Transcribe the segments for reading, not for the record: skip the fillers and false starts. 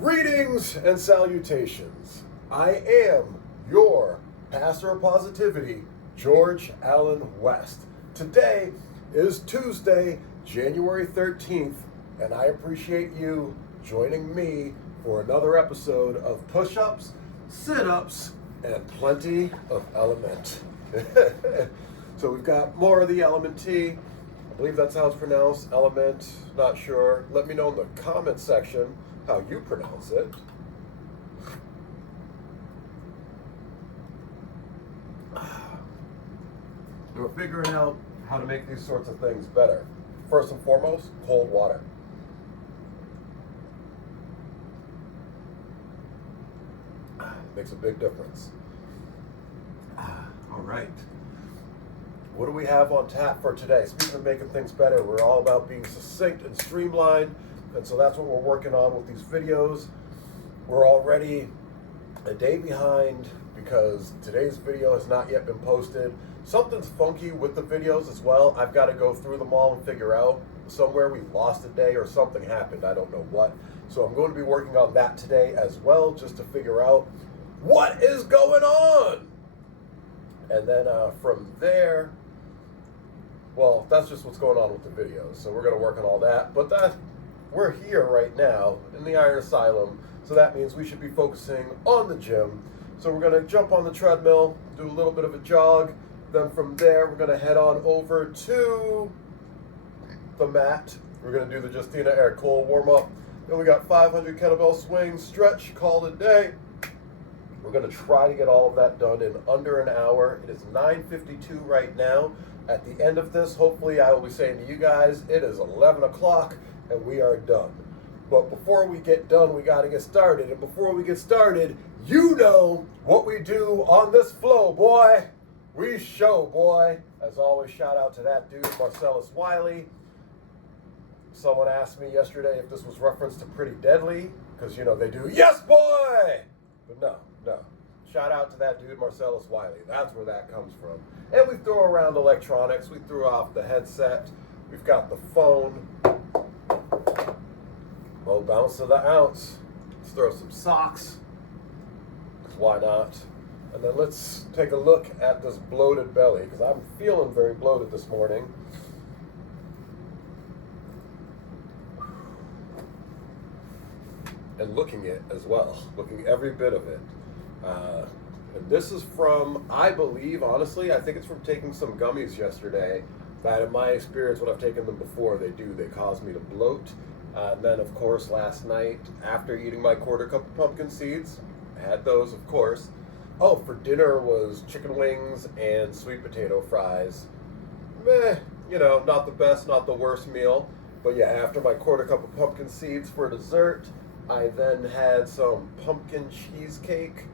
Greetings and salutations. I am your pastor of positivity, George Allen West. Today is Tuesday, January 13th, and I appreciate you joining me for another episode of Push-Ups, Sit-Ups, and plenty of Element. So we've got more of the Element T. I believe that's how it's pronounced, Element, not sure. Let me know in the comment section how you pronounce it. We're figuring out how to make these sorts of things better. First and foremost, cold water. Makes a big difference. All right. What do we have on tap for today? Speaking of making things better, we're all about being succinct and streamlined. And so that's what we're working on with these videos. We're already a day behind because today's video has not yet been posted. Something's funky with the videos as well. I've got to go through them all and figure out. Somewhere we lost a day or something happened. I don't know what. So I'm going to be working on that today as well, just to figure out what is going on. And then from there, well, that's just what's going on with the videos. So we're going to work on all that. But we're here right now in the Iron Asylum, so that means we should be focusing on the gym. So we're going to jump on the treadmill, do a little bit of a jog, then from there we're going to head on over to the mat. We're going to do the Justina Air Cold warm-up. Then we got 500 kettlebell swings, stretch, call it a day. We're going to try to get all of that done in under an hour. It is 9:52 right now. At the end of this, hopefully I will be saying to you guys, it is 11 o'clock. And we are done. But before we get done, we got to get started. And before we get started, you know what we do on this flow, boy. We show, boy. As always, shout out to that dude, Marcellus Wiley. Someone asked me yesterday if this was reference to Pretty Deadly, because, you know, they do, yes, boy! But no. Shout out to that dude, Marcellus Wiley. That's where that comes from. And we throw around electronics. We threw off the headset. We've got the phone. Oh, bounce to the ounce. Let's throw some socks. Why not? And then let's take a look at this bloated belly, because I'm feeling very bloated this morning. And looking it as well. Looking every bit of it. And this is from, I believe, honestly, I think it's from taking some gummies yesterday. That in my experience, when I've taken them before, they cause me to bloat. And then, of course, last night, after eating my quarter cup of pumpkin seeds, I had those, of course. Oh, for dinner was chicken wings and sweet potato fries. Not the best, not the worst meal. But yeah, after my quarter cup of pumpkin seeds for dessert, I then had some pumpkin cheesecake.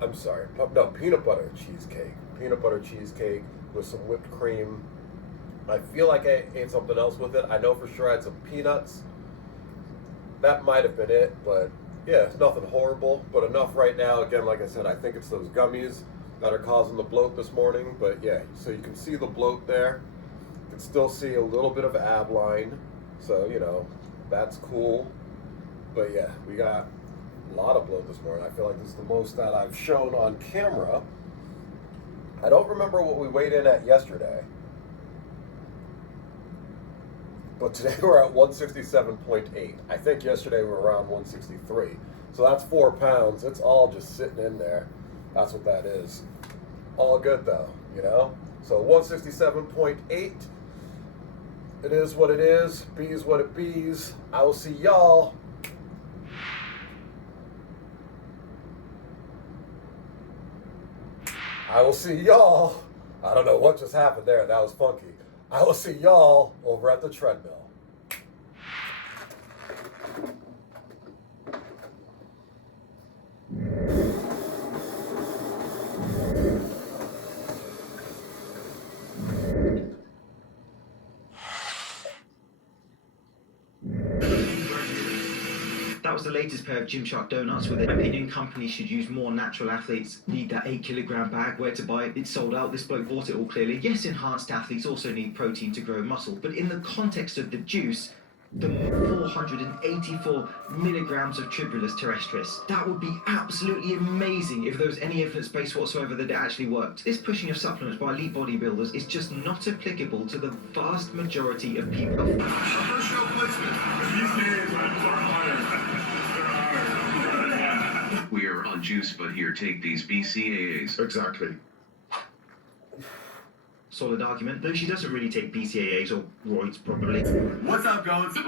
Peanut butter cheesecake. Peanut butter cheesecake with some whipped cream. I feel like I ate something else with it. I know for sure I had some peanuts. That might have been it, but yeah, it's nothing horrible, but enough right now. Again, like I said, I think it's those gummies that are causing the bloat this morning, but yeah, so you can see the bloat there. You can still see a little bit of ab line, so, that's cool. But yeah, we got a lot of bloat this morning. I feel like this is the most that I've shown on camera. I don't remember what we weighed in at yesterday. But today we're at 167.8. I think yesterday we were around 163. So that's 4 pounds. It's all just sitting in there. That's what that is. All good though, So 167.8. It is what it is. Bees what it bees. I will see y'all. I don't know what just happened there. That was funky. I will see y'all over at the treadmill. That was the latest pair of Gymshark donuts. With, in my opinion, companies should use more natural athletes. Need that 8-kilogram bag, where to buy it? It's sold out. This bloke bought it all clearly. Yes, enhanced athletes also need protein to grow muscle, but in the context of the juice, the 484 milligrams of tribulus terrestris. That would be absolutely amazing if there was any evidence-based whatsoever that it actually worked. This pushing of supplements by elite bodybuilders is just not applicable to the vast majority of people. First show placement. These days, I'm far higher. We are on juice, but here, take these BCAAs. Exactly. Solid argument, though she doesn't really take BCAAs or roids, probably. What's up, goats?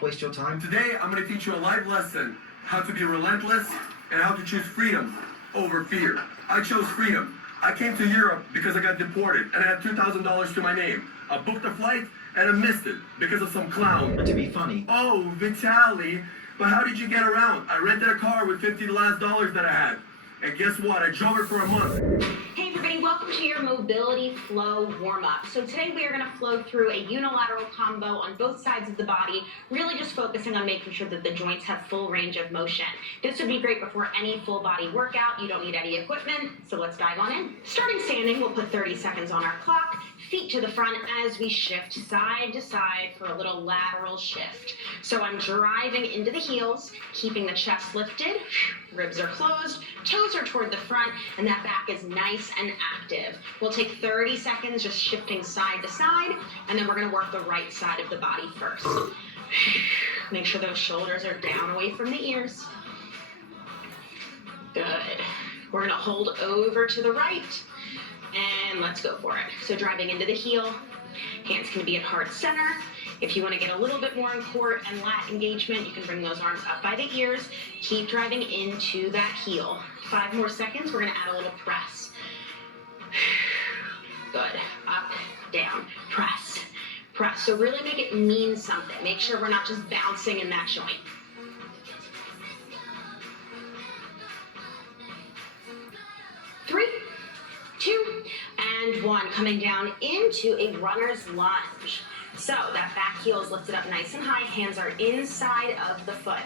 Waste your time. Today, I'm going to teach you a life lesson. How to be relentless and how to choose freedom over fear. I chose freedom. I came to Europe because I got deported and I had $2,000 to my name. I booked a flight and I missed it because of some clown. And to be funny, Oh, Vitaly, but how did you get around? I rented a car with $50 the last dollars that I had. And guess what? I drove it for a month. Hey everybody, welcome to your mobility flow warm-up. So today we are going to flow through a unilateral combo on both sides of the body, really just focusing on making sure that the joints have full range of motion. This would be great before any full body workout. You don't need any equipment, so let's dive on in. Starting standing, we'll put 30 seconds on our clock, feet to the front as we shift side to side for a little lateral shift. So I'm driving into the heels, keeping the chest lifted, ribs are closed, toes are toward the front, and that back is nice and active. We'll take 30 seconds just shifting side to side, and then we're going to work the right side of the body first. Make sure those shoulders are down away from the ears. Good. We're going to hold over to the right, and let's go for it. So driving into the heel, hands can be at heart center. If you want to get a little bit more in core and lat engagement, you can bring those arms up by the ears. Keep driving into that heel. 5 more seconds, we're going to add a little press. Good. Up, down, press, press. So really make it mean something. Make sure we're not just bouncing in that joint. Three, 2, and 1. Coming down into a runner's lunge. So that back heel is lifted up nice and high. Hands are inside of the foot.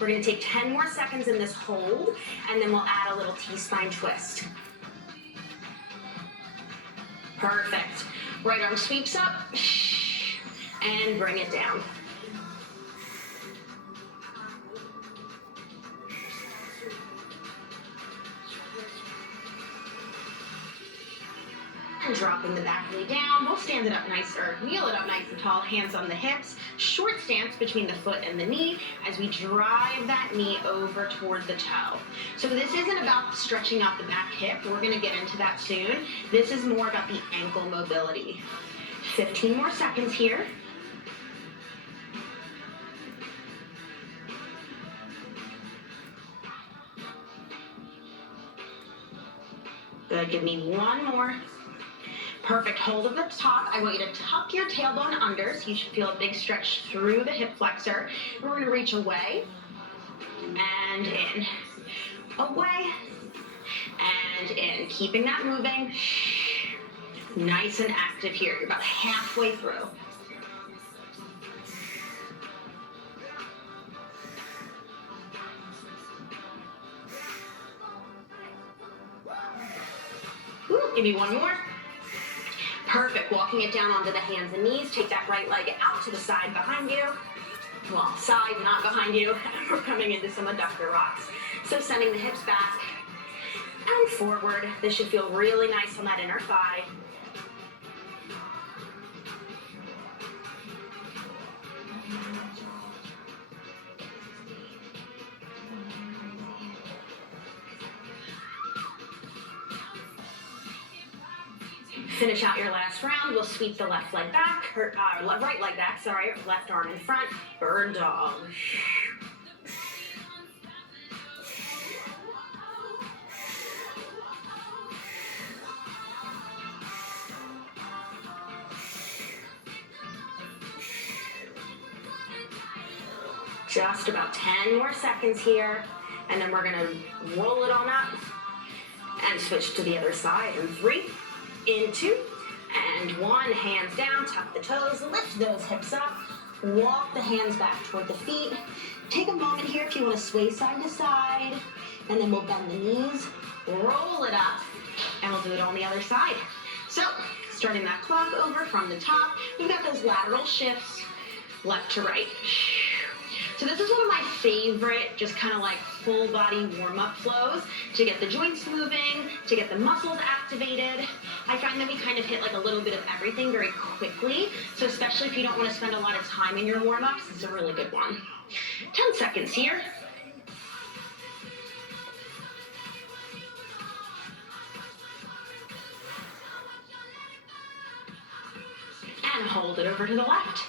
We're going to take 10 more seconds in this hold, and then we'll add a little T-spine twist. Perfect. Right arm sweeps up, and bring it down. And dropping the back knee down, we'll stand it up nice, or kneel it up nice and tall, hands on the hips, short stance between the foot and the knee as we drive that knee over toward the toe. So this isn't about stretching out the back hip, we're gonna get into that soon. This is more about the ankle mobility. 15 more seconds here. Good, give me 1 more. Perfect, hold of the top. I want you to tuck your tailbone under, so you should feel a big stretch through the hip flexor. And we're gonna reach away, and in. Away, and in. Keeping that moving. Nice and active here. You're about halfway through. Woo, give me 1 more. Perfect. Walking it down onto the hands and knees. Take that right leg out to the side behind you. Well, side, not behind you. We're coming into some adductor rocks. So sending the hips back and forward. This should feel really nice on that inner thigh. Finish out your last round. We'll sweep the left leg back, or right leg back, sorry. Left arm in front, bird dog. Just about 10 more seconds here, and then we're gonna roll it on up and switch to the other side in 3, in 2, and 1. Hands down, tuck the toes, lift those hips up, walk the hands back toward the feet. Take a moment here if you want to sway side to side, and then we'll bend the knees, roll it up, and we'll do it on the other side. So, starting that clock over from the top, we've got those lateral shifts, left to right. So this is one of my favorite, just kind of like full body warm-up flows to get the joints moving, to get the muscles activated. I find that we kind of hit like a little bit of everything very quickly. So especially if you don't want to spend a lot of time in your warm-ups, it's a really good one. 10 seconds here. And hold it over to the left.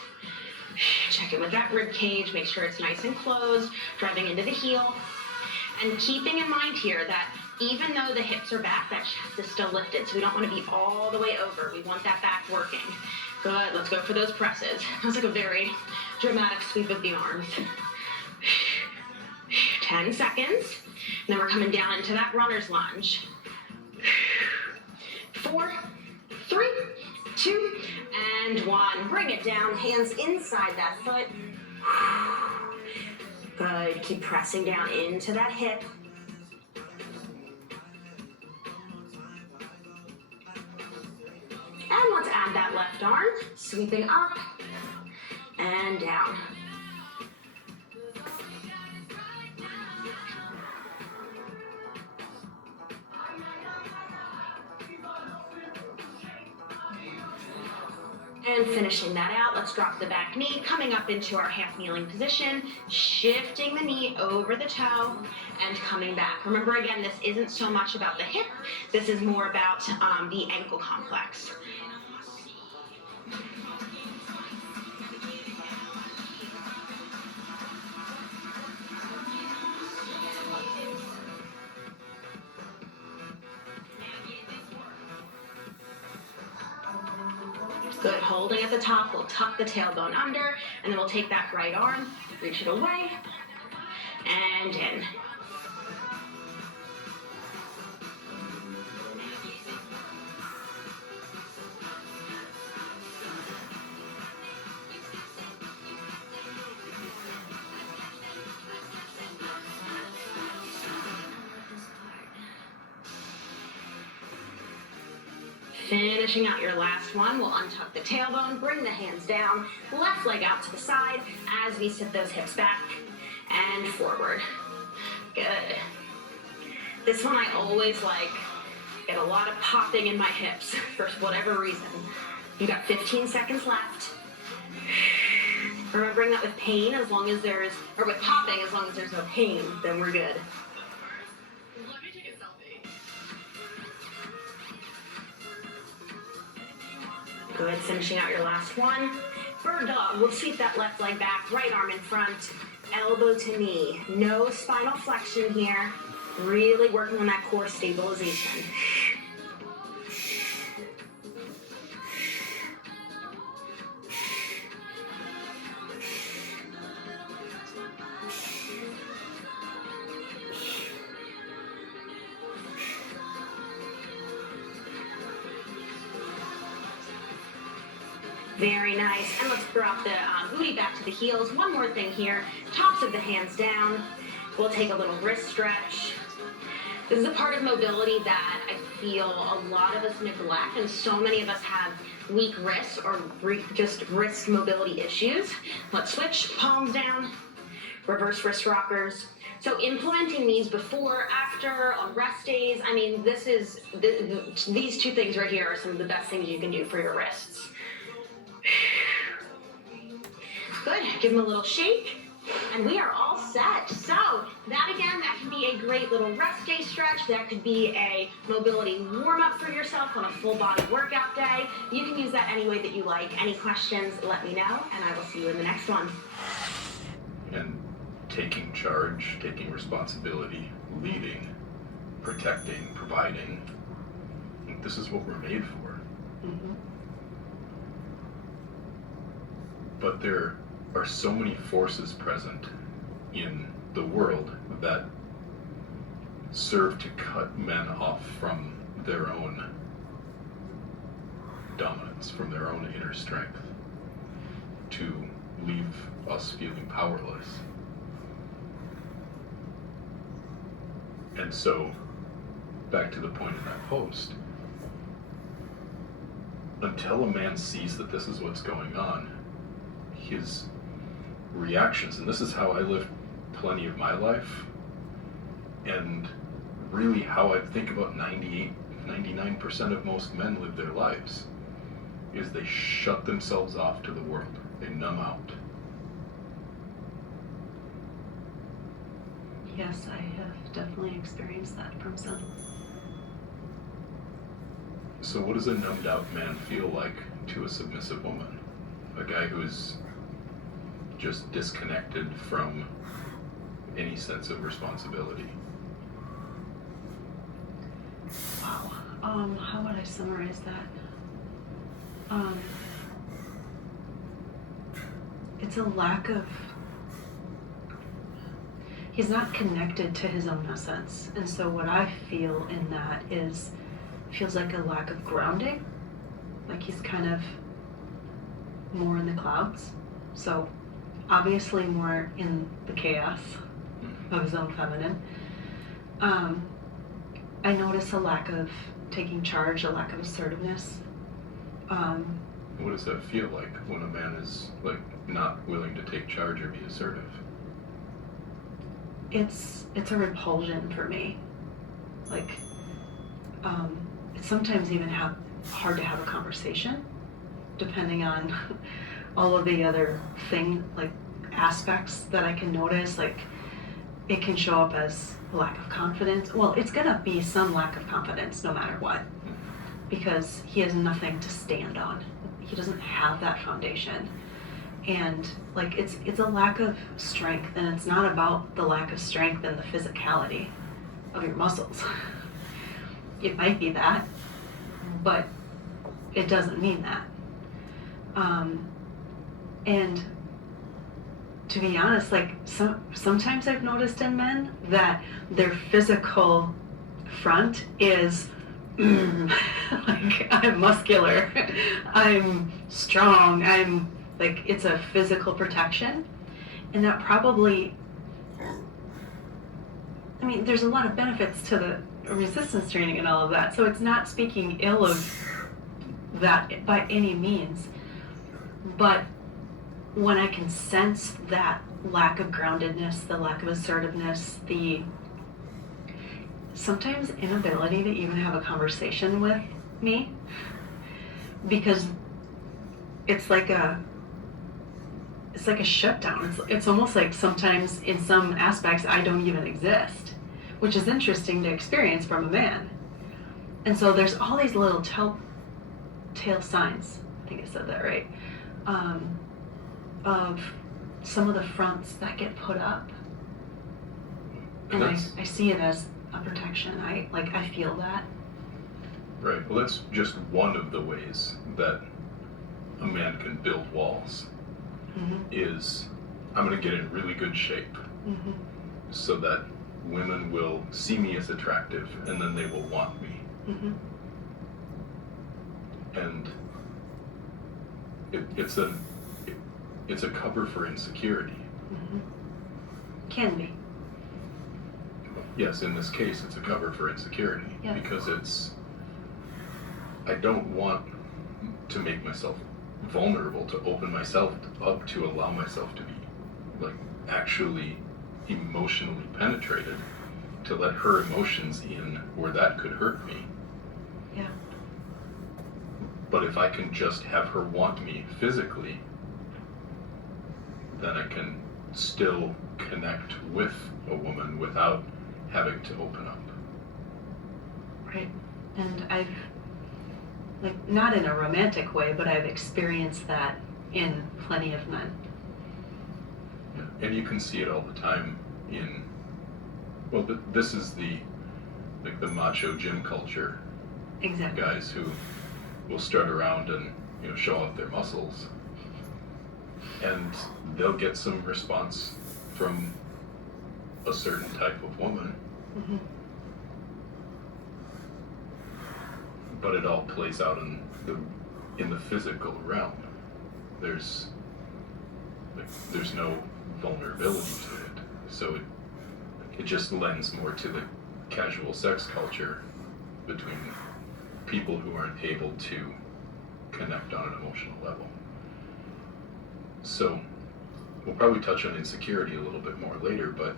Check it with that rib cage, make sure it's nice and closed, driving into the heel. And keeping in mind here that even though the hips are back, that chest is still lifted, so we don't want to be all the way over. We want that back working. Good, let's go for those presses. That was like a very dramatic sweep of the arms. 10 seconds. And then we're coming down into that runner's lunge. 4, 3, 2, and 1. Bring it down, hands inside that foot. Good, keep pressing down into that hip. And let's add that left arm, sweeping up and down. And finishing that out, let's drop the back knee, coming up into our half kneeling position, shifting the knee over the toe, and coming back. Remember, again, this isn't so much about the hip, this is more about the ankle complex. Good, holding at the top, we'll tuck the tailbone under, and then we'll take that right arm, reach it away, and in. Finishing out your last one, we'll untuck the tailbone, bring the hands down, left leg out to the side as we sit those hips back and forward. Good. This one I always like, get a lot of popping in my hips for whatever reason. You got 15 seconds left. Remembering that with pain, as long as there's, or with popping, as long as there's no pain, then we're good. Good, finishing out your last one. Bird dog, we'll sweep that left leg back, right arm in front, elbow to knee. No spinal flexion here. Really working on that core stabilization. Very nice. And let's drop the booty back to the heels. One more thing here. Tops of the hands down. We'll take a little wrist stretch. This is a part of mobility that I feel a lot of us neglect, and so many of us have weak wrists or just wrist mobility issues. Let's switch, palms down, reverse wrist rockers. So implementing these before, after, on rest days, I mean, these two things right here are some of the best things you can do for your wrists. Good, give them a little shake, and we are all set. So that again, that can be a great little rest day stretch. That could be a mobility warm-up for yourself on a full body workout day. You can use that any way that you like. Any questions, let me know, and I will see you in the next one. And taking charge, taking responsibility, leading, protecting, providing. This is what we're made for. Mm-hmm. But there are so many forces present in the world that serve to cut men off from their own dominance, from their own inner strength, to leave us feeling powerless. And so, back to the point in that post, until a man sees that this is what's going on, his reactions, and this is how I lived plenty of my life, and really how I think about 99% of most men live their lives, is they shut themselves off to the world. They numb out. Yes, I have definitely experienced that from some. So what does a numbed out man feel like to a submissive woman? A guy who is just disconnected from any sense of responsibility. Wow. How would I summarize that? It's a lack of. He's not connected to his own essence, and so what I feel in that is, feels like a lack of grounding. Like he's kind of more in the clouds. So obviously more in the chaos of his own feminine. I notice a lack of taking charge, a lack of assertiveness. What does that feel like when a man is like not willing to take charge or be assertive? It's a repulsion for me. Like, it's sometimes even hard to have a conversation, depending on all of the other aspects that I can notice. Like, it can show up as a lack of confidence. Well, it's gonna be some lack of confidence no matter what, because he has nothing to stand on. He doesn't have that foundation. And like it's a lack of strength, and it's not about the lack of strength and the physicality of your muscles. It might be that, but it doesn't mean that. And to be honest, like sometimes I've noticed in men that their physical front is like, I'm muscular, I'm strong, I'm like, it's a physical protection. And that probably, I mean, there's a lot of benefits to the resistance training and all of that, so it's not speaking ill of that by any means. But when I can sense that lack of groundedness, the lack of assertiveness, the sometimes inability to even have a conversation with me, because it's like a shutdown. It's almost like sometimes in some aspects I don't even exist, which is interesting to experience from a man. And so there's all these little telltale signs, I think I said that right, of some of the fronts that get put up. And I see it as a protection. I feel that. Right. Well, that's just one of the ways that a man can build walls. Mm-hmm. Is I'm going to get in really good shape, mm-hmm. so that women will see me as attractive, and then they will want me. Mm-hmm. And it's a cover for insecurity. Mm-hmm. Can be. Yes, in this case, it's a cover for insecurity, yeah. Because I don't want to make myself vulnerable, to open myself up, to allow myself to be like actually emotionally penetrated, to let her emotions in where that could hurt me. Yeah. But if I can just have her want me physically, then I can still connect with a woman without having to open up. Right. And I've, like, not in a romantic way, but I've experienced that in plenty of men. Yeah. And you can see it all the time in, well, this is the macho gym culture. Exactly. Guys who will strut around and, show off their muscles. And they'll get some response from a certain type of woman. Mm-hmm. But it all plays out in the physical realm. There's no vulnerability to it. So it just lends more to the casual sex culture between people who aren't able to connect on an emotional level. So we'll probably touch on insecurity a little bit more later, but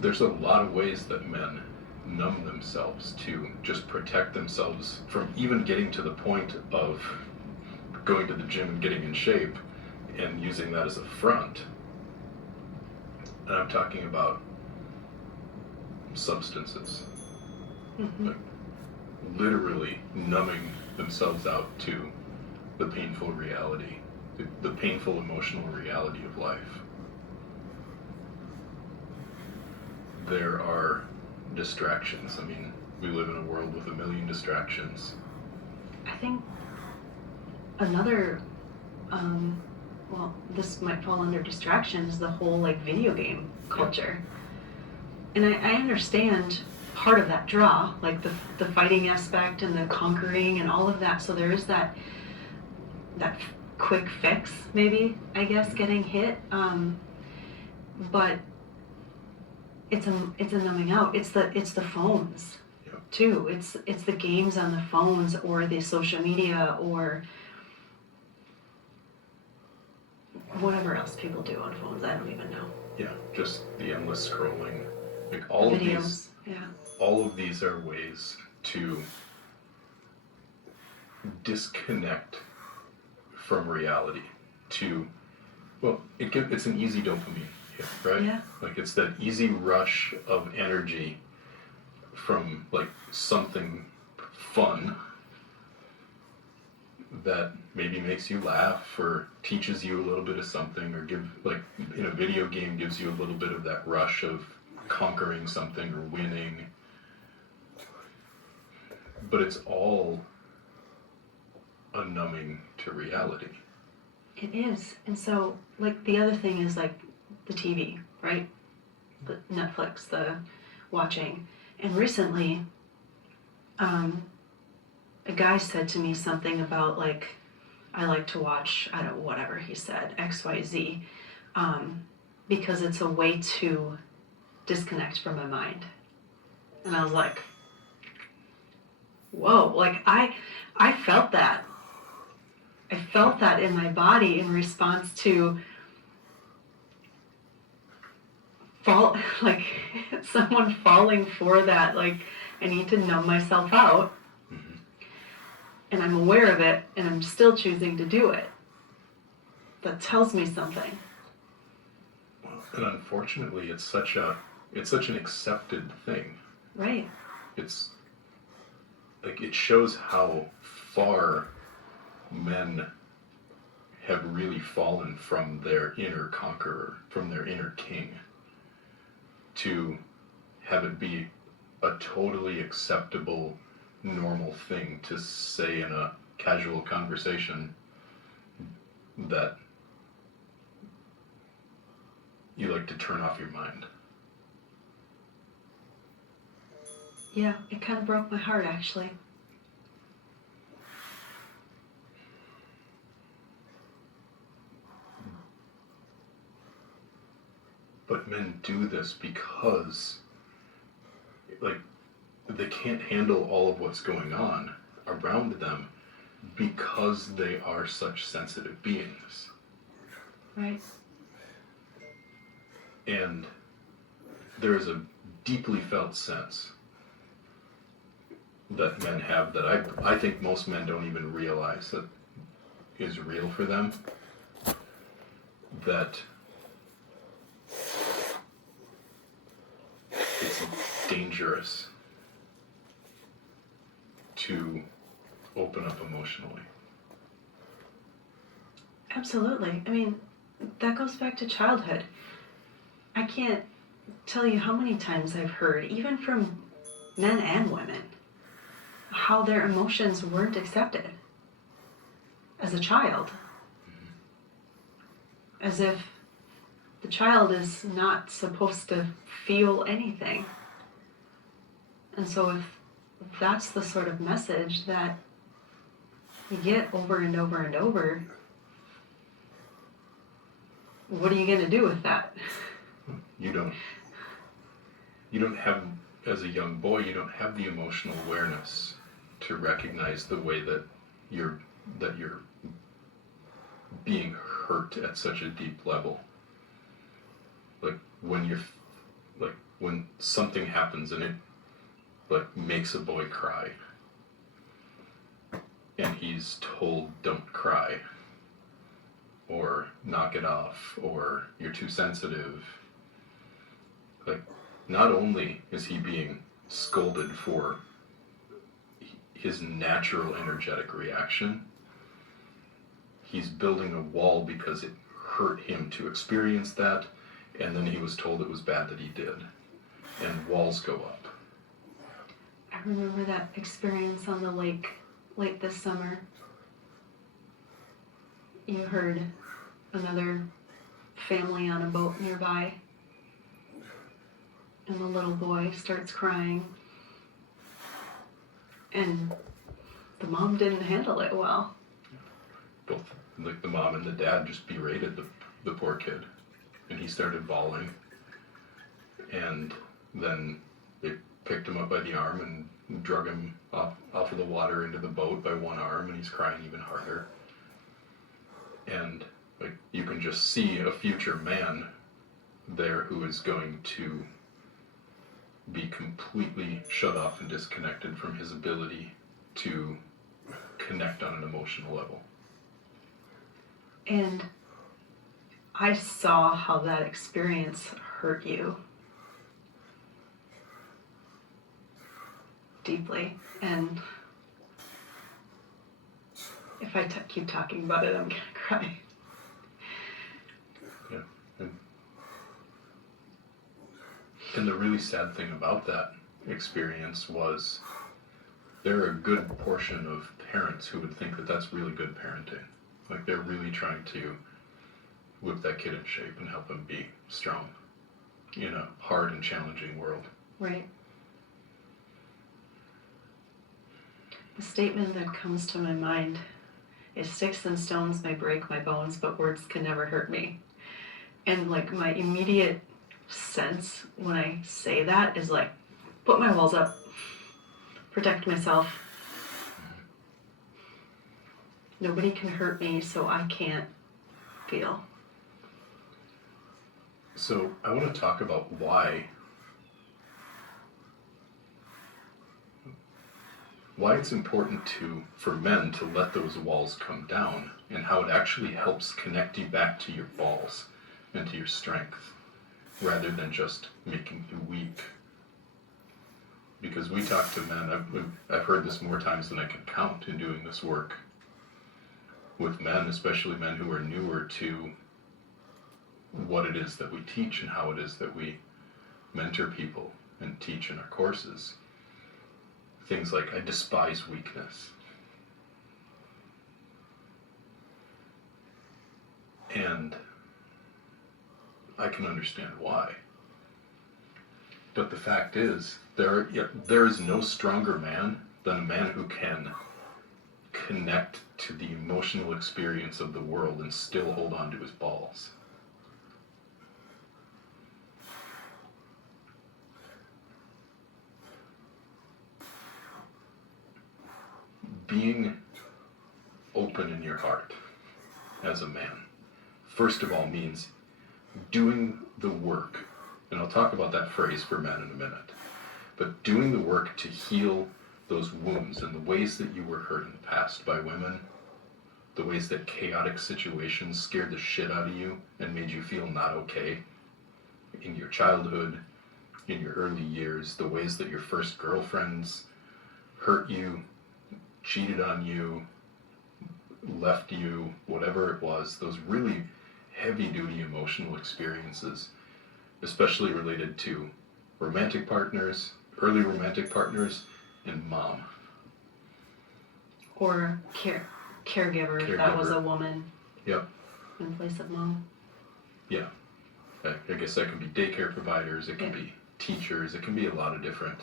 there's a lot of ways that men numb themselves to just protect themselves from even getting to the point of going to the gym and getting in shape and using that as a front. And I'm talking about substances. Mm-hmm. Like literally numbing themselves out to the painful reality, the painful emotional reality of life. There are distractions. I mean, we live in a world with a million distractions. I think another, well, this might fall under distractions, the whole like video game culture. And I understand part of that draw, like the fighting aspect and the conquering and all of that. So there is that quick fix, maybe, I guess, getting hit. But it's a numbing out. It's the phones, too. It's the games on the phones or the social media or whatever else people do on phones. I don't even know. Yeah, just the endless scrolling. Like all The of videos, these, yeah. all of these are ways to disconnect from reality. Well, it's an easy dopamine hit, right? Yeah. Like it's that easy rush of energy from like something fun that maybe makes you laugh or teaches you a little bit of something, or like in a video game gives you a little bit of that rush of conquering something or winning. But it's all a numbing to reality. It is. And so, like, the other thing is, like, the TV, right? The Netflix, the watching. And recently, a guy said to me something about, like, I like to watch, I don't know, whatever he said, XYZ, because it's a way to disconnect from my mind. And I was like, whoa, like, I felt that. I felt that in my body in response to like someone falling for that. Like, I need to numb myself out. Mm-hmm. And I'm aware of it, and I'm still choosing to do it. That tells me something. Well, and unfortunately, it's such an accepted thing. Right. It's like it shows how far men have really fallen from their inner conqueror, from their inner king, to have it be a totally acceptable, normal thing to say in a casual conversation that you like to turn off your mind. Yeah, it kind of broke my heart, actually. But men do this because, like, they can't handle all of what's going on around them because they are such sensitive beings. Right. And there is a deeply felt sense that men have that I think most men don't even realize that is real for them, that it's dangerous to open up emotionally. Absolutely. I mean, that goes back to childhood. I can't tell you how many times I've heard, even from men and women, how their emotions weren't accepted as a child. As if the child is not supposed to feel anything. And so if that's the sort of message that you get over and over and over, what are you going to do with that? You don't have, as a young boy, you don't have the emotional awareness to recognize the way that your being hurt at such a deep level. Like when something happens and it like makes a boy cry, and he's told don't cry, or knock it off, or you're too sensitive. Like, not only is he being scolded for his natural energetic reaction, he's building a wall because it hurt him to experience that, and then he was told it was bad that he did. And walls go up. I remember that experience on the lake late this summer. You heard another family on a boat nearby, and the little boy starts crying, and the mom didn't handle it well. Both, like, the mom and the dad just berated the poor kid, and he started bawling, and then they picked him up by the arm and drug him off of the water into the boat by one arm, and he's crying even harder. And like, you can just see a future man there who is going to be completely shut off and disconnected from his ability to connect on an emotional level. And I saw how that experience hurt you deeply. And if I keep talking about it, I'm gonna cry. Yeah. And the really sad thing about that experience was there are a good portion of parents who would think that that's really good parenting. Like, they're really trying to whip that kid in shape and help him be strong in a hard and challenging world. Right. The statement that comes to my mind is, sticks and stones may break my bones, but words can never hurt me. And like, my immediate sense when I say that is like, put my walls up, protect myself. Nobody can hurt me, so I can't feel. So I want to talk about why it's important for men to let those walls come down, and how it actually helps connect you back to your balls and to your strength, rather than just making you weak. Because we talk to men, I've heard this more times than I can count in doing this work with men, especially men who are newer to what it is that we teach and how it is that we mentor people and teach in our courses. Things like, I despise weakness. And I can understand why. But the fact is, there is no stronger man than a man who can connect to the emotional experience of the world and still hold on to his balls. Being open in your heart as a man, first of all, means doing the work, and I'll talk about that phrase for men in a minute, but doing the work to heal those wounds and the ways that you were hurt in the past by women, the ways that chaotic situations scared the shit out of you and made you feel not okay in your childhood, in your early years, the ways that your first girlfriends hurt you, cheated on you, left you, whatever it was, those really heavy-duty emotional experiences, especially related to romantic partners, early romantic partners, and mom. Or caregiver, if that was a woman. Yep. In place of mom. Yeah. I guess that can be daycare providers, it can be teachers, it can be a lot of different.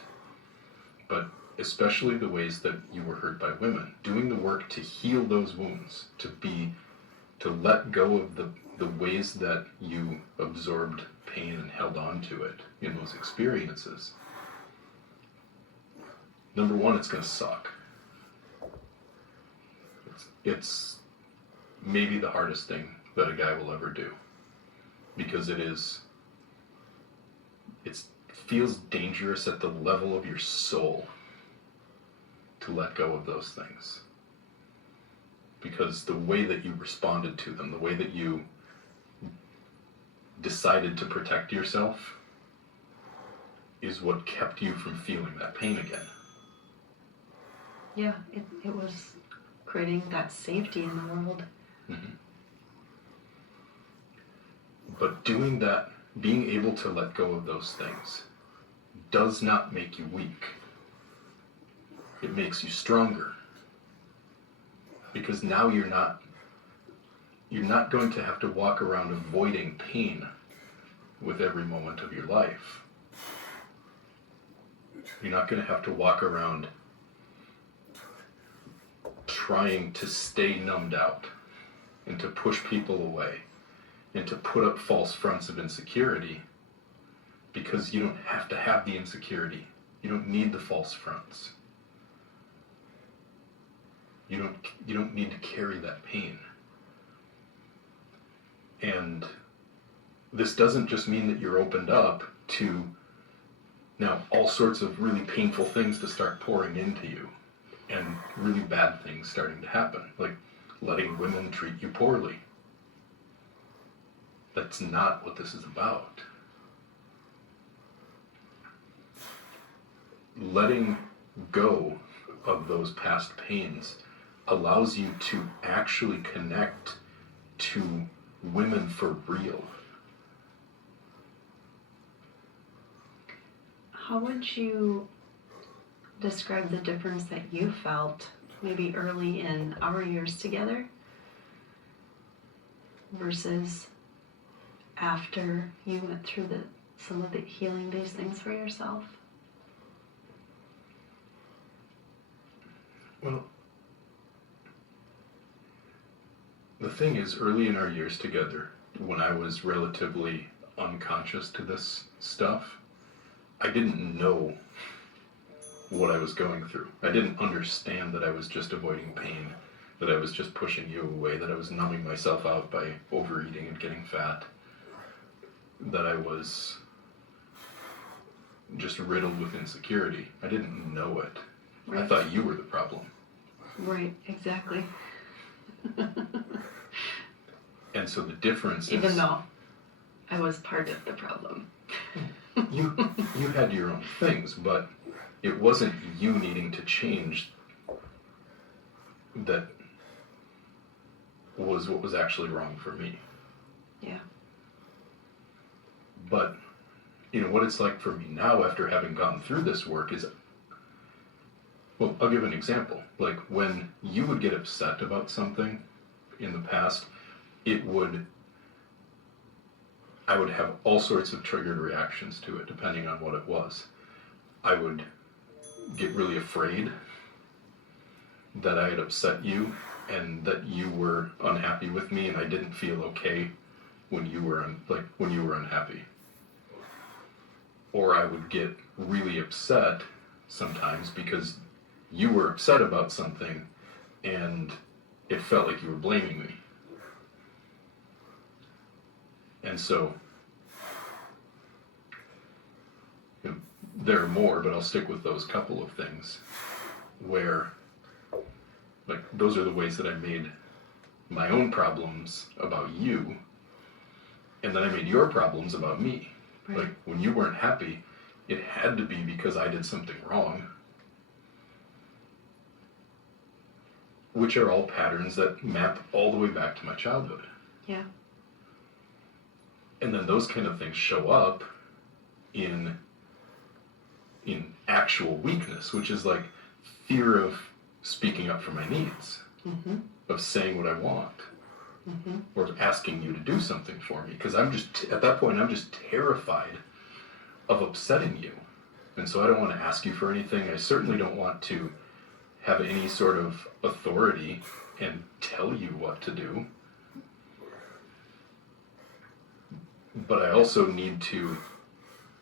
But especially the ways that you were hurt by women, doing the work to heal those wounds, to let go of the ways that you absorbed pain and held on to it in those experiences. Number one, it's going to suck. It's maybe the hardest thing that a guy will ever do, because it feels dangerous at the level of your soul to let go of those things, because the way that you responded to them, the way that you decided to protect yourself, is what kept you from feeling that pain again. Yeah, it was creating that safety in the world. Mm-hmm. But doing that, being able to let go of those things, does not make you weak. It makes you stronger. Because now you're not going to have to walk around avoiding pain with every moment of your life. You're not going to have to walk around trying to stay numbed out and to push people away and to put up false fronts of insecurity, because you don't have to have the insecurity. You don't need the false fronts. You don't need to carry that pain. And this doesn't just mean that you're opened up to now all sorts of really painful things to start pouring into you, and really bad things starting to happen, like letting women treat you poorly. That's not what this is about. Letting go of those past pains allows you to actually connect to women for real. How would you describe the difference that you felt maybe early in our years together versus after you went through some of the healing these things for yourself? Well, the thing is, early in our years together, when I was relatively unconscious to this stuff, I didn't know what I was going through. I didn't understand that I was just avoiding pain, that I was just pushing you away, that I was numbing myself out by overeating and getting fat, that I was just riddled with insecurity. I didn't know it. Right. I thought you were the problem. Right, exactly. And so the difference is... Even though I was part of the problem. you had your own things, but it wasn't you needing to change that was what was actually wrong for me. Yeah. But, what it's like for me now after having gone through this work is, well, I'll give an example. Like when you would get upset about something in the past, I would have all sorts of triggered reactions to it, depending on what it was. I would get really afraid that I had upset you and that you were unhappy with me, and I didn't feel okay when you were unhappy. Or I would get really upset sometimes because you were upset about something and it felt like you were blaming me. And so, there are more, but I'll stick with those couple of things where, those are the ways that I made my own problems about you, and then I made your problems about me. Right. Like, when you weren't happy, it had to be because I did something wrong, which are all patterns that map all the way back to my childhood. Yeah. And then those kind of things show up in actual weakness, which is like fear of speaking up for my needs, Mm-hmm. of saying what I want, Mm-hmm. or of asking you to do something for me. Because at that point, I'm just terrified of upsetting you. And so I don't want to ask you for anything. I certainly don't want to have any sort of authority and tell you what to do. But I also need to,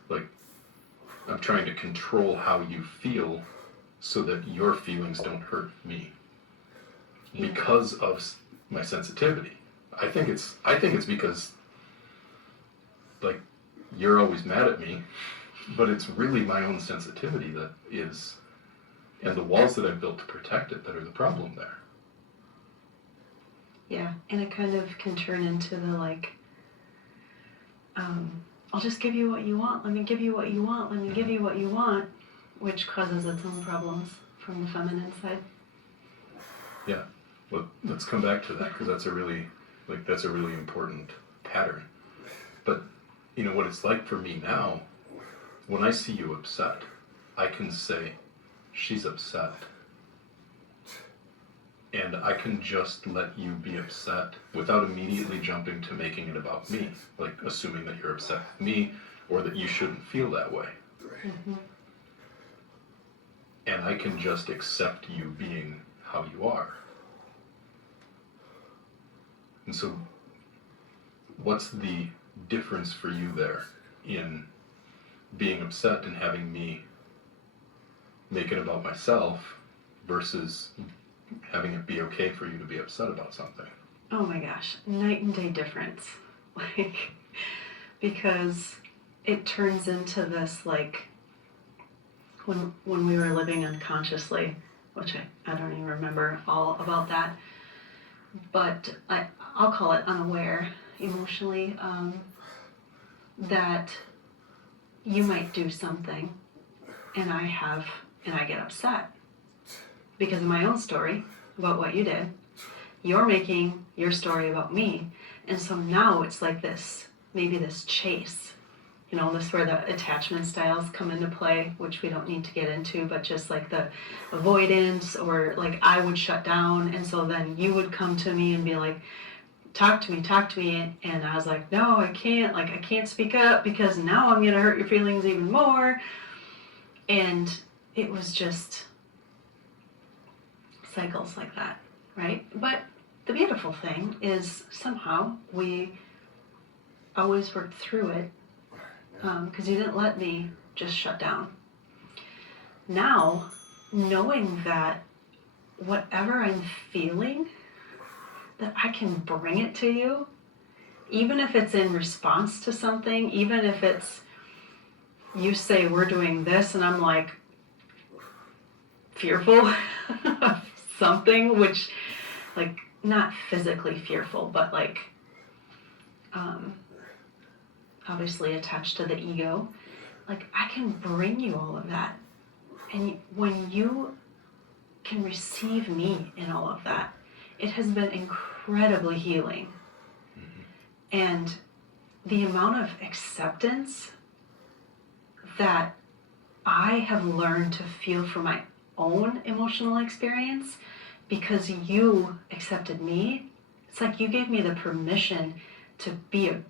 I'm trying to control how you feel so that your feelings don't hurt me. Yeah. Because of my sensitivity. I think it's because, like, you're always mad at me, but it's really my own sensitivity that is, and the walls that I've built to protect it that are the problem there. Yeah, and it kind of can turn into the like, I'll just give you what you want, let me give you what you want, let me give you what you want, which causes its own problems from the feminine side. Yeah, well, let's come back to that, because that's a really important pattern. But, you know, what it's like for me now, when I see you upset, I can say, she's upset. And I can just let you be upset without immediately jumping to making it about me, like assuming that you're upset with me or that you shouldn't feel that way. Mm-hmm. And I can just accept you being how you are. And so, what's the difference for you there in being upset and having me make it about myself versus having it be okay for you to be upset about something? Oh my gosh, night and day difference. Like, because it turns into this, like, when we were living unconsciously, which I don't even remember all about that, but I'll call it unaware emotionally, that you might do something and I get upset because of my own story about what you did. You're making your story about me. And so now it's like this, maybe this chase. You know, this where the attachment styles come into play, which we don't need to get into, but just like the avoidance, or like I would shut down. And so then you would come to me and be like, talk to me. And I was like, no, I can't speak up because now I'm going to hurt your feelings even more. And it was just cycles like that, right? But the beautiful thing is somehow we always worked through it, because you didn't let me just shut down. Now, knowing that whatever I'm feeling, that I can bring it to you, even if it's in response to something, even if it's you say we're doing this and I'm like fearful of something, which, like, not physically fearful, but like obviously attached to the ego, like I can bring you all of that. And when you can receive me in all of that, it has been incredibly healing. And the amount of acceptance that I have learned to feel for my own emotional experience because you accepted me, it's like you gave me the permission to be a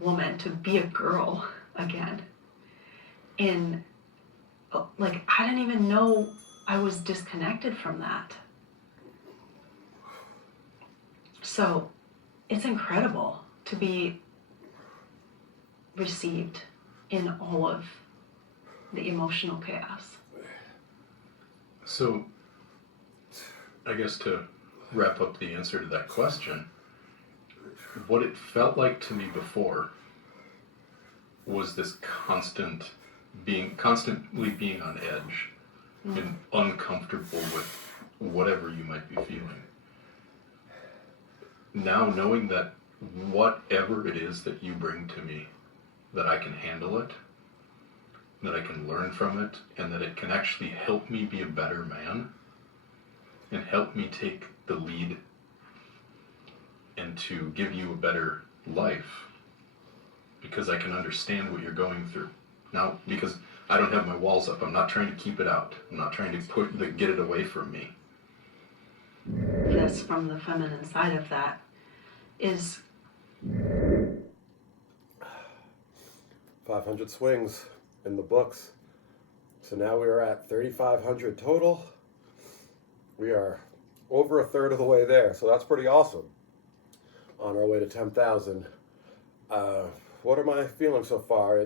woman, to be a girl again. And like, I didn't even know I was disconnected from that. So it's incredible to be received in all of the emotional chaos. So, I guess to wrap up the answer to that question, what it felt like to me before was this constantly being on edge and uncomfortable with whatever you might be feeling. Now knowing that whatever it is that you bring to me, that I can handle it, that I can learn from it, and that it can actually help me be a better man and help me take the lead and to give you a better life, because I can understand what you're going through. Now, because I don't have my walls up, I'm not trying to keep it out. I'm not trying to get it away from me. This, from the feminine side of that, is 500 swings in the books. So now we are at 3,500 total. We are over a third of the way there, so that's pretty awesome. On our way to 10,000. What am I feeling so far?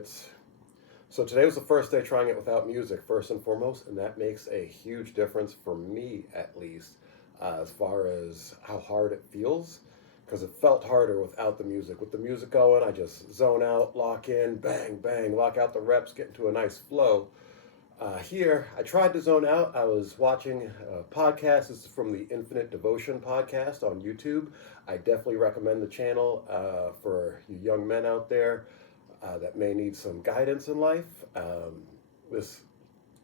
So today was the first day trying it without music, first and foremost, and that makes a huge difference for me, at least. as far as how hard it feels, because it felt harder without the music. With the music going, I just zone out, lock in, bang, bang, lock out the reps, get into a nice flow. Here, I tried to zone out. I was watching a podcast. This is from the Infinite Devotion podcast on YouTube. I definitely recommend the channel for you young men out there that may need some guidance in life. This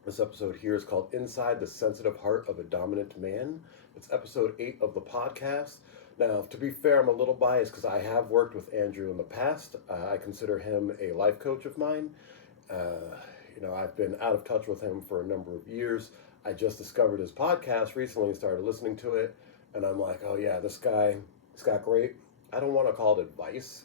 episode here is called Inside the Sensitive Heart of a Dominant Man. It's episode 8 of the podcast. Now, to be fair, I'm a little biased because I have worked with Andrew in the past. I consider him a life coach of mine. I've been out of touch with him for a number of years. I just discovered his podcast recently and started listening to it. And I'm like, oh yeah, this guy, he's got great, I don't want to call it advice.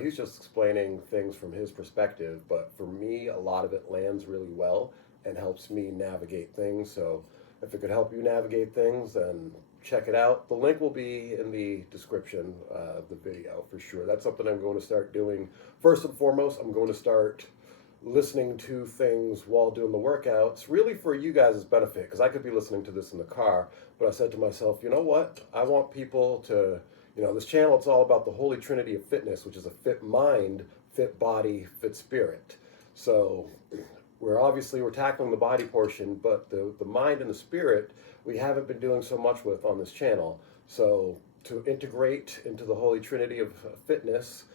He's just explaining things from his perspective. But for me, a lot of it lands really well and helps me navigate things. So if it could help you navigate things, then check it out. The link will be in the description of the video for sure. That's something I'm going to start doing. First and foremost, I'm going to start listening to things while doing the workouts, really for you guys' benefit, because I could be listening to this in the car, but I said to myself, you know what? I want people to, this channel, it's all about the holy trinity of fitness, which is a fit mind, fit body, fit spirit. So we're tackling the body portion, but the mind and the spirit, we haven't been doing so much with on this channel. So to integrate into the holy trinity of fitness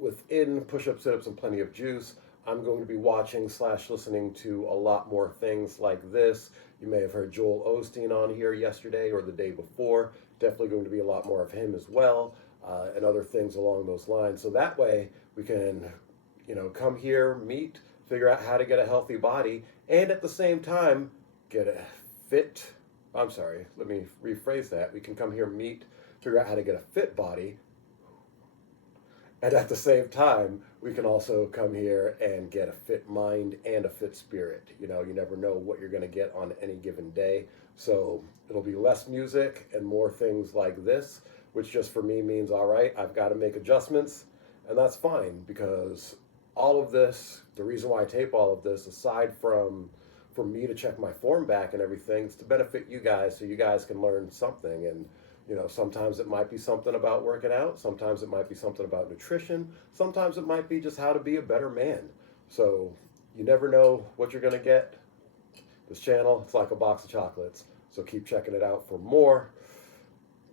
within push-ups, sit-ups, and plenty of juice, I'm going to be watching / listening to a lot more things like this. You may have heard Joel Osteen on here yesterday or the day before. Definitely going to be a lot more of him as well, and other things along those lines. So that way we can, come here, meet, figure out how to get a healthy body, and at the same time get a fit. Let me rephrase that. We can come here, meet, figure out how to get a fit body. And at the same time, we can also come here and get a fit mind and a fit spirit. You never know what you're going to get on any given day. So it'll be less music and more things like this, which just for me means, all right, I've got to make adjustments. And that's fine, because all of this, the reason why I tape all of this, aside from for me to check my form back and everything, it's to benefit you guys so you guys can learn something. And sometimes it might be something about working out. Sometimes it might be something about nutrition. Sometimes it might be just how to be a better man. So you never know what you're going to get. This channel, it's like a box of chocolates. So keep checking it out for more.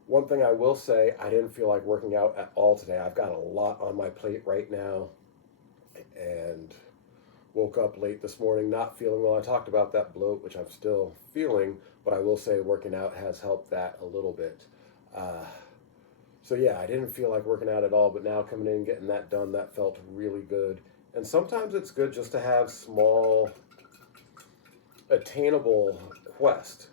One thing I will say, I didn't feel like working out at all today. I've got a lot on my plate right now. And woke up late this morning not feeling well. I talked about that bloat, which I'm still feeling. But I will say working out has helped that a little bit. So yeah, I didn't feel like working out at all, but now coming in and getting that done, that felt really good. And sometimes it's good just to have small, attainable quest.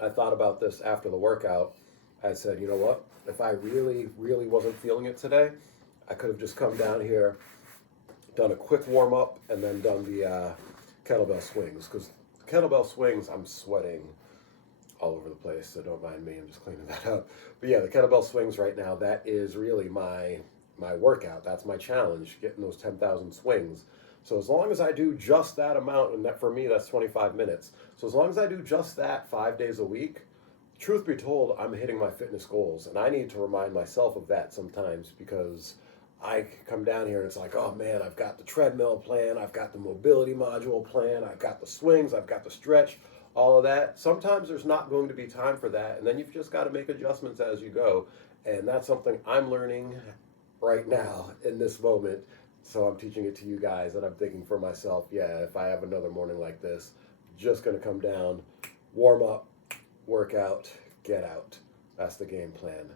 I thought about this after the workout. I said, you know what? If I really, really wasn't feeling it today, I could have just come down here, done a quick warm up, and then done the kettlebell swings. Because kettlebell swings, I'm sweating all over the place, so don't mind me, I'm just cleaning that up. But yeah, the kettlebell swings right now, that is really my workout. That's my challenge, getting those 10,000 swings. So as long as I do just that amount, and that for me, that's 25 minutes. So as long as I do just that 5 days a week, truth be told, I'm hitting my fitness goals. And I need to remind myself of that sometimes, because I come down here and it's like, oh man, I've got the treadmill plan, I've got the mobility module plan, I've got the swings, I've got the stretch, all of that. Sometimes there's not going to be time for that, and then you've just got to make adjustments as you go. And that's something I'm learning right now in this moment. So I'm teaching it to you guys, and I'm thinking for myself, yeah, if I have another morning like this, just going to come down, warm up, work out, get out. That's the game plan.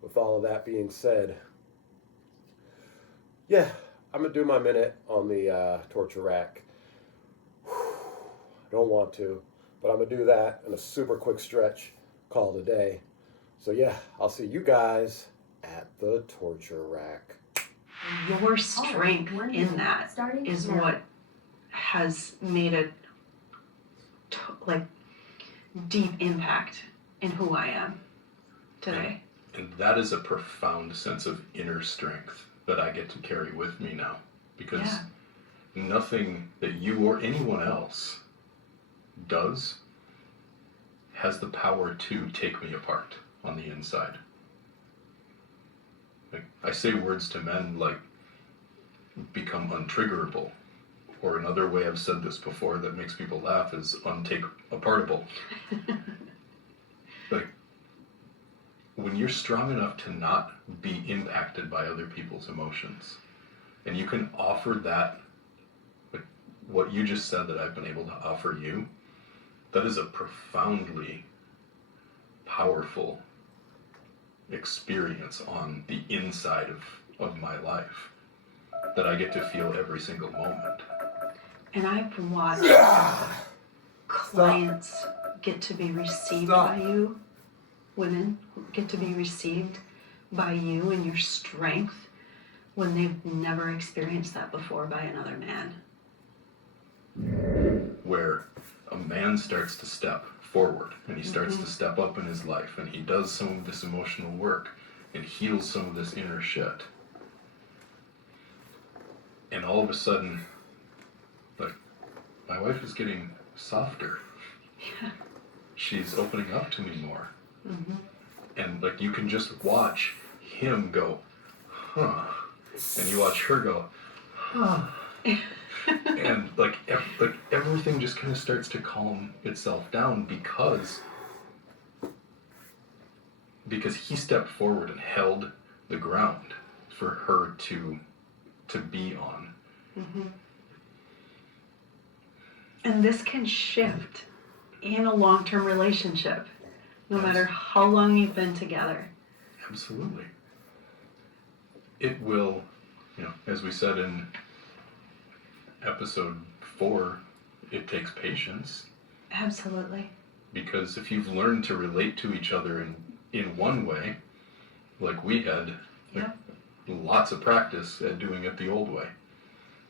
With all of that being said, yeah, I'm going to do my minute on the torture rack. Don't want to, but I'm going to do that in a super quick stretch, call it a day. So yeah, I'll see you guys at the torture rack. Your strength in that is what has made a deep impact in who I am today. And that is a profound sense of inner strength that I get to carry with me now, because nothing that you or anyone else does has the power to take me apart on the inside. Like, I say words to men like become untriggerable, or another way I've said this before that makes people laugh is untake apartable. Like, when you're strong enough to not be impacted by other people's emotions, and you can offer that, like what you just said that I've been able to offer you, that is a profoundly powerful experience on the inside of my life that I get to feel every single moment. And I've watched clients get to be received by you, women get to be received by you and your strength when they've never experienced that before by another man. Where a man starts to step forward and he starts to step up in his life and he does some of this emotional work and heals some of this inner shit. And all of a sudden, like, my wife is getting softer. Yeah. She's opening up to me more. Mm-hmm. And like, you can just watch him go, huh, and you watch her go, huh. And like everything just kind of starts to calm itself down because he stepped forward and held the ground for her to be on. Mm-hmm. And this can shift in a long-term relationship, no matter how long you've been together. Absolutely. It will, as we said in episode 4, it takes patience. Absolutely. Because if you've learned to relate to each other in one way, like we had, lots of practice at doing it the old way.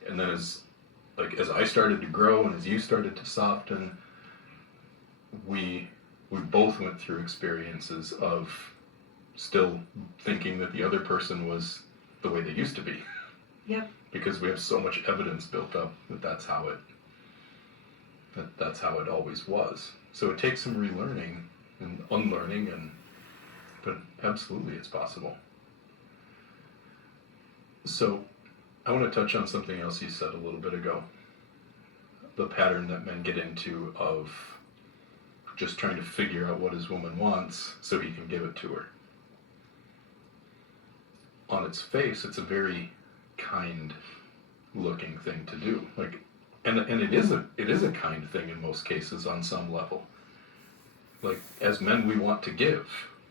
And then as I started to grow and as you started to soften, we both went through experiences of still thinking that the other person was the way they used to be. Yep. Because we have so much evidence built up that that's how it always was. So it takes some relearning and unlearning, but absolutely it's possible. So I want to touch on something else you said a little bit ago. The pattern that men get into of just trying to figure out what his woman wants so he can give it to her. On its face, it's a very kind looking thing to do. And it is a kind thing in most cases on some level. Like, as men, we want to give.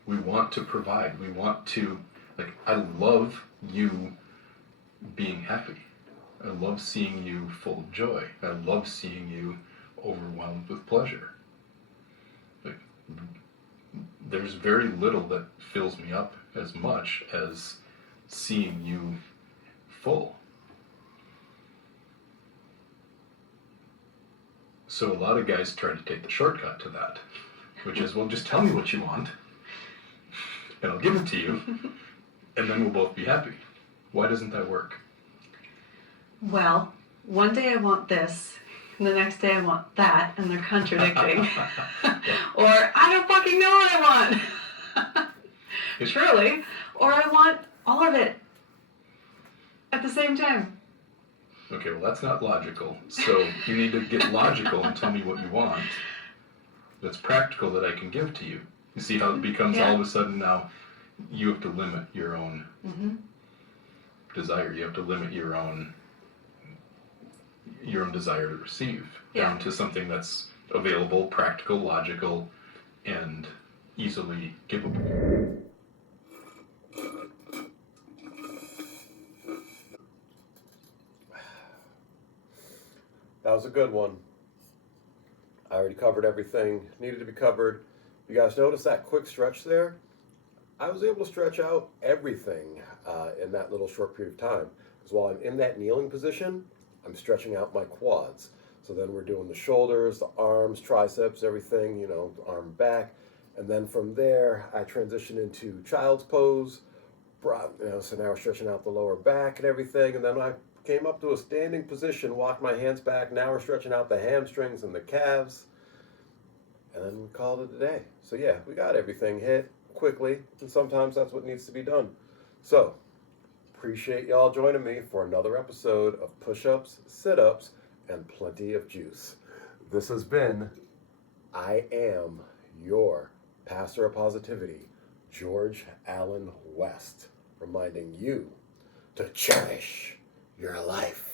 We want to provide. We want to, I love you being happy. I love seeing you full of joy. I love seeing you overwhelmed with pleasure. There's very little that fills me up as much as seeing you full. So a lot of guys try to take the shortcut to that, which is, well, just tell me what you want, and I'll give it to you, and then we'll both be happy. Why doesn't that work? Well, one day I want this, and the next day I want that, and they're contradicting. Or, I don't fucking know what I want! Truly. Or I want all of it at the same time. Okay, well, that's not logical. So you need to get logical and tell me what you want that's practical that I can give to you. You see how it becomes all of a sudden now you have to limit your own desire. You have to limit your own desire to receive down to something that's available, practical, logical, and easily givable. That was a good one. I already covered everything needed to be covered. You guys notice that quick stretch there? I was able to stretch out everything in that little short period of time. Because while I'm in that kneeling position, I'm stretching out my quads. So then we're doing the shoulders, the arms, triceps, everything, arm back. And then from there, I transition into child's pose. So now we're stretching out the lower back and everything. And then I came up to a standing position, walked my hands back. Now we're stretching out the hamstrings and the calves. and then we called it a day. So yeah, we got everything hit quickly, and sometimes that's what needs to be done. So, appreciate y'all joining me for another episode of Push-Ups, Sit-Ups, and Plenty of Juice. This has been I Am Your Pastor of Positivity, George Allen West, reminding you to cherish your life.